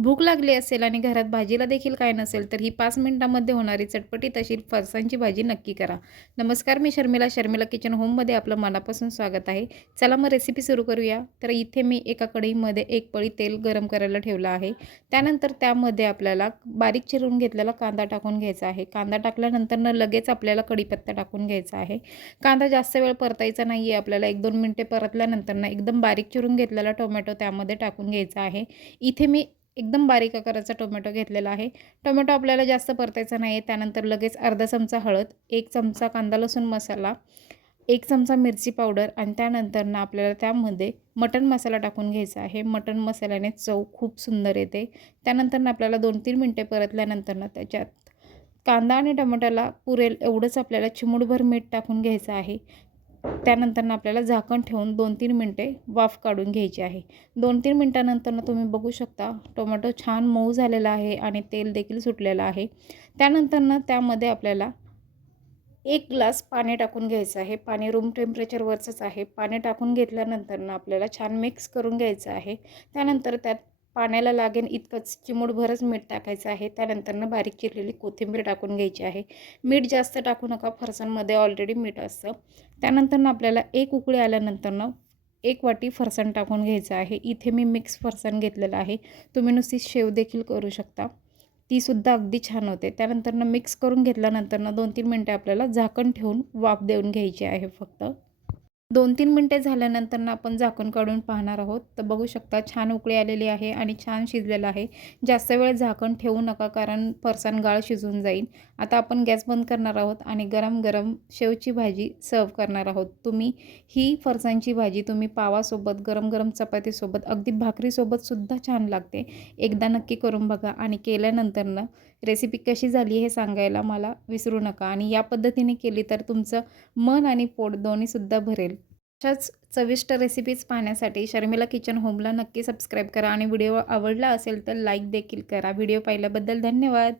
भूक लागली असेल आणि घरात भाजीला देखील काय नसेल तर ही पाच मिनिटांमध्ये होणारी चटपटीत अशी फरसांची भाजी नक्की करा. नमस्कार मी शर्मिला. शर्मिला किचन होममध्ये आपलं मनापासून स्वागत आहे. चला मग रेसिपी सुरू करूया. तर इथे मी एका कढईमध्ये एक पळी तेल गरम करायला ठेवलं आहे. त्यानंतर त्यामध्ये आपल्याला बारीक चिरून घेतलेला कांदा टाकून घ्यायचा आहे. कांदा टाकल्यानंतर लगेच आपल्याला कढीपत्ता टाकून घ्यायचा आहे. कांदा जास्त वेळ परतायचा नाही आहे आपल्याला एक दोन मिनटे परतल्यानंतर ना एकदम बारीक चिरून घेतलेला टोमॅटो त्यामध्ये टाकून घ्यायचा आहे. इथे मी एकदम बारीक आकाराचा टोमॅटो घेतलेला आहे. टोमॅटो आपल्याला जास्त परतायचा नाही आहे त्यानंतर लगेच अर्धा चमचा हळद एक चमचा कांदा लसूण मसाला एक चमचा मिरची पावडर आणि त्यानंतर ना आपल्याला त्यामध्ये मटण मसाला टाकून घ्यायचा आहे. मटण मसाल्याने चव खूप सुंदर येते. त्यानंतर ना आपल्याला दोन तीन मिनटे परतल्यानंतर ना त्याच्यात कांदा आणि टोमॅटोला पुरेल एवढंच आपल्याला चिमूटभर मीठ टाकून घ्यायचं आहे. त्यानंतरनं आपल्याला झाकण ठेवून दोन तीन मिनटे वाफ काढून घ्यायची आहे. दोन तीन मिनटानंतरनं तुम्ही बघू शकता टोमॅटो छान मऊ झालेला आहे आणि तेल देखील सुटलेलं आहे. त्यानंतरनं त्यामध्ये आपल्याला एक ग्लास पाणी टाकून घ्यायचं आहे. पाणी रूम टेम्परेचरवरचंच आहे. पाणी टाकून घेतल्यानंतरनं आपल्याला छान मिक्स करून घ्यायचं आहे. त्यानंतर त्यात पाण्याला लागेल इतकंच चिमूटभरच मीठ टाकायचं आहे. त्यानंतरनं बारीक चिरलेली कोथिंबीर टाकून घ्यायची आहे. मीठ जास्त टाकू नका फरसाणमध्ये ऑलरेडी मीठ असतं. त्यानंतरनं आपल्याला एक उकळी आल्यानंतरनं एक वाटी फरसाण टाकून घ्यायचं आहे. इथे मी मिक्स फरसाण घेतलेलं आहे. तुम्ही नुसती शेव देखील करू शकता. तीसुद्धा अगदी छान होते. त्यानंतरनं मिक्स करून घेतल्यानंतरनं दोन तीन मिनटे आपल्याला झाकण ठेवून वाफ देऊन घ्यायची आहे फक्त. दोन तीन मिनटे झाल्यानंतर ना आपण झाकण काढून पाहणार आहोत. तर बघू शकता छान उकळी आलेली आहे आणि छान शिजलेलं आहे. जास्त वेळ झाकण ठेवू नका कारण फरसाण गाळ शिजून जाईल. आता आपण गॅस बंद करणार आहोत आणि गरम गरम शेवची भाजी सर्व करणार आहोत. तुम्ही ही फरसाणची भाजी तुम्ही पावासोबत गरम गरम चपातीसोबत अगदी भाकरीसोबतसुद्धा छान लागते. एकदा नक्की करून बघा आणि केल्यानंतरनं रेसिपी कशी झाली हे सांगायला मला विसरू नका. आणि या पद्धतीने केली तर तुमचं मन आणि पोट दोन्हीसुद्धा भरेल. अशाच चविष्ट रेसिपीज पाहण्यासाठी शर्मिला किचन होमला नक्की सबस्क्राईब करा. आणि व्हिडिओ आवडला असेल तर लाईक देखील करा. व्हिडिओ पाहिल्याबद्दल धन्यवाद.